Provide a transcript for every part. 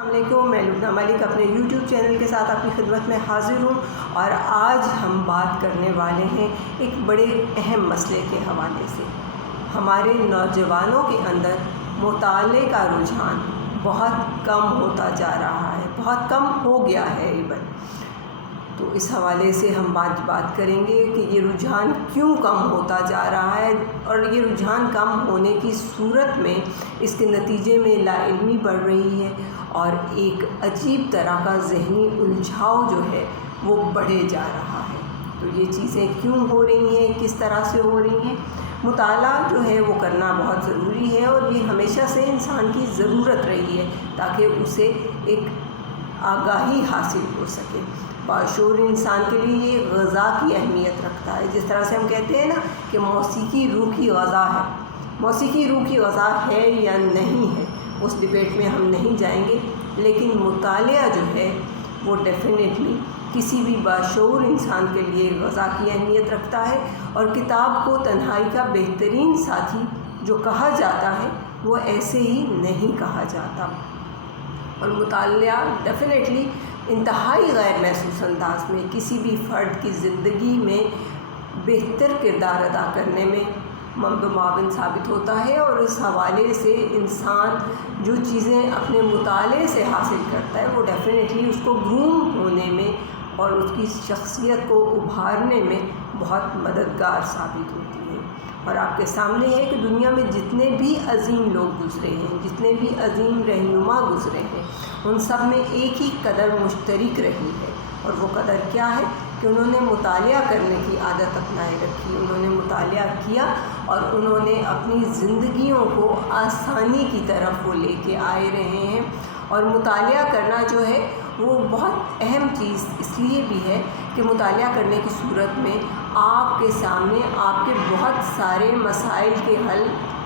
السلام علیکم، میں لبنہ ملک اپنے یوٹیوب چینل کے ساتھ آپ کی خدمت میں حاضر ہوں، اور آج ہم بات کرنے والے ہیں ایک بڑے اہم مسئلے کے حوالے سے۔ ہمارے نوجوانوں کے اندر مطالعے کا رجحان بہت کم ہوتا جا رہا ہے، بہت کم ہو گیا ہے ایون۔ تو اس حوالے سے ہم بات کریں گے کہ یہ رجحان کیوں کم ہوتا جا رہا ہے، اور یہ رجحان کم ہونے کی صورت میں اس کے نتیجے میں لا علمی بڑھ رہی ہے، اور ایک عجیب طرح کا ذہنی الجھاؤ جو ہے وہ بڑھے جا رہا ہے۔ تو یہ چیزیں کیوں ہو رہی ہیں، کس طرح سے ہو رہی ہیں؟ مطالعہ جو ہے وہ کرنا بہت ضروری ہے، اور یہ ہمیشہ سے انسان کی ضرورت رہی ہے تاکہ اسے ایک آگاہی حاصل ہو سکے۔ باشعور انسان کے لیے یہ غذا کی اہمیت رکھتا ہے، جس طرح سے ہم کہتے ہیں نا کہ موسیقی روح کی غذا ہے۔ موسیقی روح کی غذا ہے یا نہیں ہے، اس ڈبیٹ میں ہم نہیں جائیں گے، لیکن مطالعہ جو ہے وہ ڈیفینیٹلی کسی بھی باشعور انسان کے لیے غذا کی اہمیت رکھتا ہے، اور کتاب کو تنہائی کا بہترین ساتھی جو کہا جاتا ہے وہ ایسے ہی نہیں کہا جاتا۔ اور مطالعہ ڈیفینیٹلی انتہائی غیر محسوس انداز میں کسی بھی فرد کی زندگی میں بہتر کردار ادا کرنے میں مدد و معاون ثابت ہوتا ہے، اور اس حوالے سے انسان جو چیزیں اپنے مطالعے سے حاصل کرتا ہے وہ ڈیفینیٹلی اس کو گروم ہونے میں اور اس کی شخصیت کو ابھارنے میں بہت مددگار ثابت ہوتی ہے۔ اور آپ کے سامنے ہے کہ دنیا میں جتنے بھی عظیم لوگ گزرے ہیں، جتنے بھی عظیم رہنما گزرے ہیں، ان سب میں ایک ہی قدر مشترک رہی ہے، اور وہ قدر کیا ہے کہ انہوں نے مطالعہ کرنے کی عادت اپنائے رکھی۔ انہوں نے مطالعہ کیا اور انہوں نے اپنی زندگیوں کو آسانی کی طرف وہ لے کے آئے رہے ہیں۔ اور مطالعہ کرنا جو ہے وہ بہت اہم چیز اس لیے بھی ہے کہ مطالعہ کرنے کی صورت میں آپ کے سامنے آپ کے بہت سارے مسائل کے حل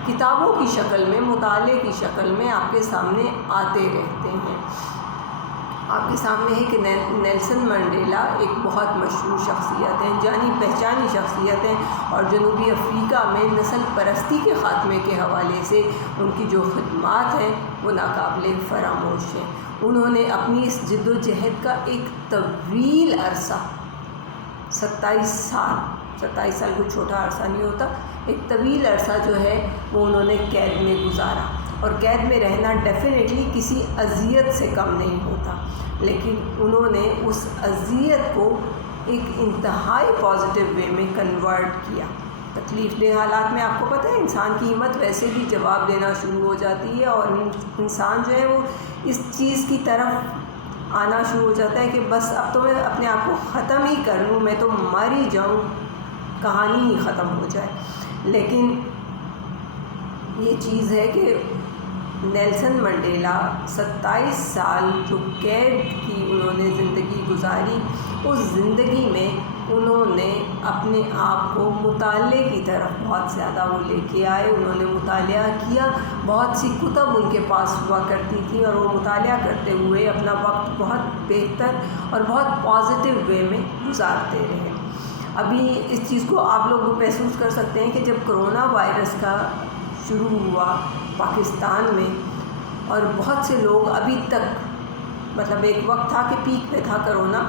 کتابوں کی شکل میں، مطالعے کی شکل میں آپ کے سامنے آتے رہتے ہیں۔ آپ کے سامنے ہے کہ نیلسن منڈیلا ایک بہت مشہور شخصیت ہیں، جانی پہچانی شخصیت ہیں، اور جنوبی افریقہ میں نسل پرستی کے خاتمے کے حوالے سے ان کی جو خدمات ہیں وہ ناقابل فراموش ہیں۔ انہوں نے اپنی اس جد و جہد کا ایک طویل عرصہ 27 سال کوئی چھوٹا عرصہ نہیں ہوتا، ایک طویل عرصہ جو ہے وہ انہوں نے قید میں گزارا، اور قید میں رہنا ڈیفینیٹلی کسی اذیت سے کم نہیں ہوتا، لیکن انہوں نے اس اذیت کو ایک انتہائی پازیٹیو وے میں کنورٹ کیا۔ تکلیف دہ حالات میں آپ کو پتہ ہے انسان کی ہمت ویسے بھی جواب دینا شروع ہو جاتی ہے، اور انسان جو ہے وہ اس چیز کی طرف آنا شروع ہو جاتا ہے کہ بس اب تو میں اپنے آپ کو ختم ہی کر لوں، میں تو مر ہی جاؤں، کہانی ہی ختم ہو جائے۔ لیکن یہ چیز ہے کہ نیلسن منڈیلا 27 سال جو قید کی انہوں نے زندگی گزاری، اس زندگی میں انہوں نے اپنے آپ کو مطالعے کی طرف بہت زیادہ وہ لے کے آئے۔ انہوں نے مطالعہ کیا، بہت سی کتب ان کے پاس ہوا کرتی تھیں، اور وہ مطالعہ کرتے ہوئے اپنا وقت بہت بہتر اور بہت پازیٹیو وے میں گزارتے رہے۔ ابھی اس چیز کو آپ لوگ محسوس کر سکتے ہیں کہ جب کرونا وائرس کا شروع ہوا پاکستان میں، اور بہت سے لوگ ابھی تک، مطلب ایک وقت تھا کہ پیک پہ تھا کرونا،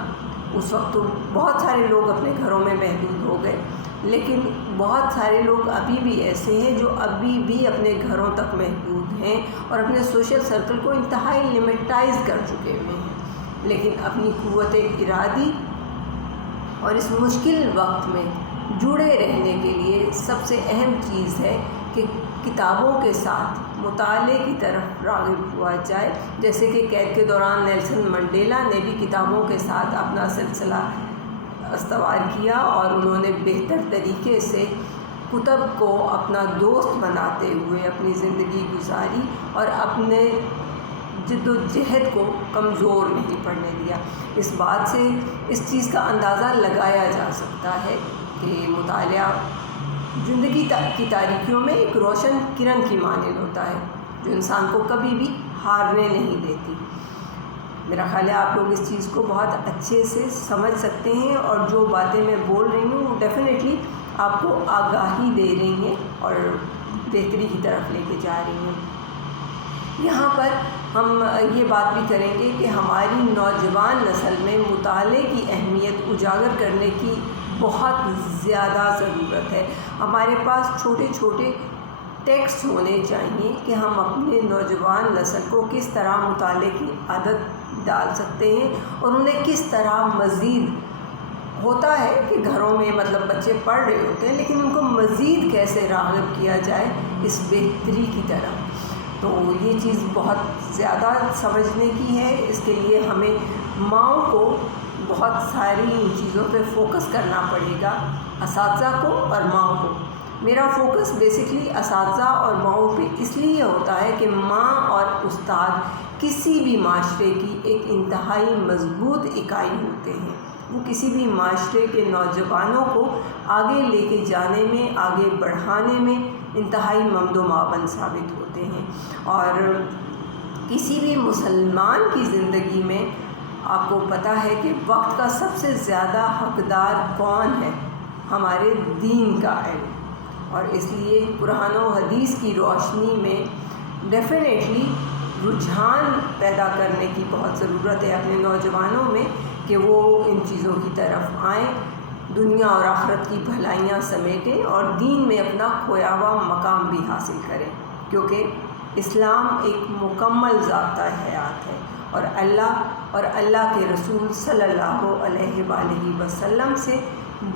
اس وقت تو بہت سارے لوگ اپنے گھروں میں محدود ہو گئے، لیکن بہت سارے لوگ ابھی بھی ایسے ہیں جو ابھی بھی اپنے گھروں تک محدود ہیں، اور اپنے سوشل سرکل کو انتہائی لمٹائز کر چکے ہوئے ہیں، لیکن اپنی قوت ارادی اور اس مشکل وقت میں جڑے رہنے کے لیے سب سے اہم چیز ہے کہ کتابوں کے ساتھ مطالعے کی طرف راغب ہوا جائے۔ جیسے کہ قید کے دوران نیلسن منڈیلا نے بھی کتابوں کے ساتھ اپنا سلسلہ استوار کیا، اور انہوں نے بہتر طریقے سے کتب کو اپنا دوست بناتے ہوئے اپنی زندگی گزاری، اور اپنے جد و جہد کو کمزور نہیں پڑنے دیا۔ اس بات سے اس چیز کا اندازہ لگایا جا سکتا ہے کہ مطالعہ زندگی کی تاریکیوں میں ایک روشن کرن کی مانند ہوتا ہے، جو انسان کو کبھی بھی ہارنے نہیں دیتی۔ میرا خیال ہے آپ لوگ اس چیز کو بہت اچھے سے سمجھ سکتے ہیں، اور جو باتیں میں بول رہی ہوں وہ ڈیفینیٹلی آپ کو آگاہی دے رہی ہیں اور بہتری کی طرف لے کے جا رہی ہیں۔ یہاں پر ہم یہ بات بھی کریں گے کہ ہماری نوجوان نسل میں مطالعے کی اہمیت اجاگر کرنے کی بہت زیادہ ضرورت ہے۔ ہمارے پاس چھوٹے چھوٹے ٹیکسٹ ہونے چاہیے کہ ہم اپنے نوجوان نسل کو کس طرح مطالعے کی عادت ڈال سکتے ہیں، اور انہیں کس طرح مزید ہوتا ہے کہ گھروں میں بچے پڑھ رہے ہوتے ہیں، لیکن ان کو مزید کیسے راغب کیا جائے اس بہتری کی طرف۔ تو یہ چیز بہت زیادہ سمجھنے کی ہے۔ اس کے لیے ہمیں ماؤں کو بہت ساری ان چیزوں پہ فوکس کرنا پڑے گا، اساتذہ کو اور ماؤں کو۔ میرا فوکس بیسکلی اساتذہ اور ماؤں پہ اس لیے ہوتا ہے کہ ماں اور استاد کسی بھی معاشرے کی ایک انتہائی مضبوط اکائی ہوتے ہیں۔ وہ کسی بھی معاشرے کے نوجوانوں کو آگے لے کے جانے میں، آگے بڑھانے میں انتہائی ممد و معاون ثابت ہوتے ہیں۔ اور کسی بھی مسلمان کی زندگی میں آپ کو پتہ ہے کہ وقت کا سب سے زیادہ حقدار کون ہے؟ ہمارے دین کا علم۔ اور اس لیے قرآن و حدیث کی روشنی میں ڈیفینیٹلی رجحان پیدا کرنے کی بہت ضرورت ہے اپنے نوجوانوں میں، کہ وہ ان چیزوں کی طرف آئیں، دنیا اور آخرت کی بھلائیاں سمیٹیں اور دین میں اپنا کھویا ہوا مقام بھی حاصل کریں، کیونکہ اسلام ایک مکمل ضابطۂ حیات ہے، اور اللہ کے رسول صلی اللہ علیہ وآلہ وسلم سے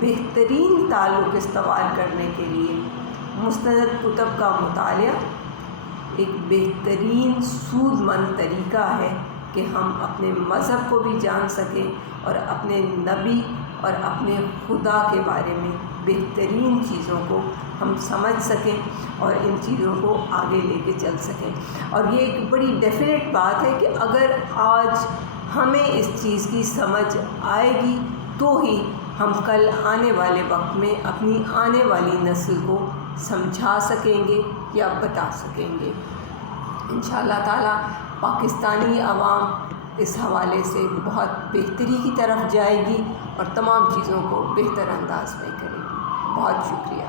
بہترین تعلق استوار کرنے کے لیے مستند کتب کا مطالعہ ایک بہترین سود مند طریقہ ہے کہ ہم اپنے مذہب کو بھی جان سکیں اور اپنے نبی اور اپنے خدا کے بارے میں بہترین چیزوں کو ہم سمجھ سکیں اور ان چیزوں کو آگے لے کے چل سکیں۔ اور یہ ایک بڑی ڈیفینیٹ بات ہے کہ اگر آج ہمیں اس چیز کی سمجھ آئے گی تو ہی ہم کل آنے والے وقت میں اپنی آنے والی نسل کو سمجھا سکیں گے یا بتا سکیں گے۔ انشاءاللہ تعالیٰ پاکستانی عوام اس حوالے سے بہت بہتری کی طرف جائے گی اور تمام چیزوں کو بہتر انداز میں کرے گی۔ بہت شکریہ۔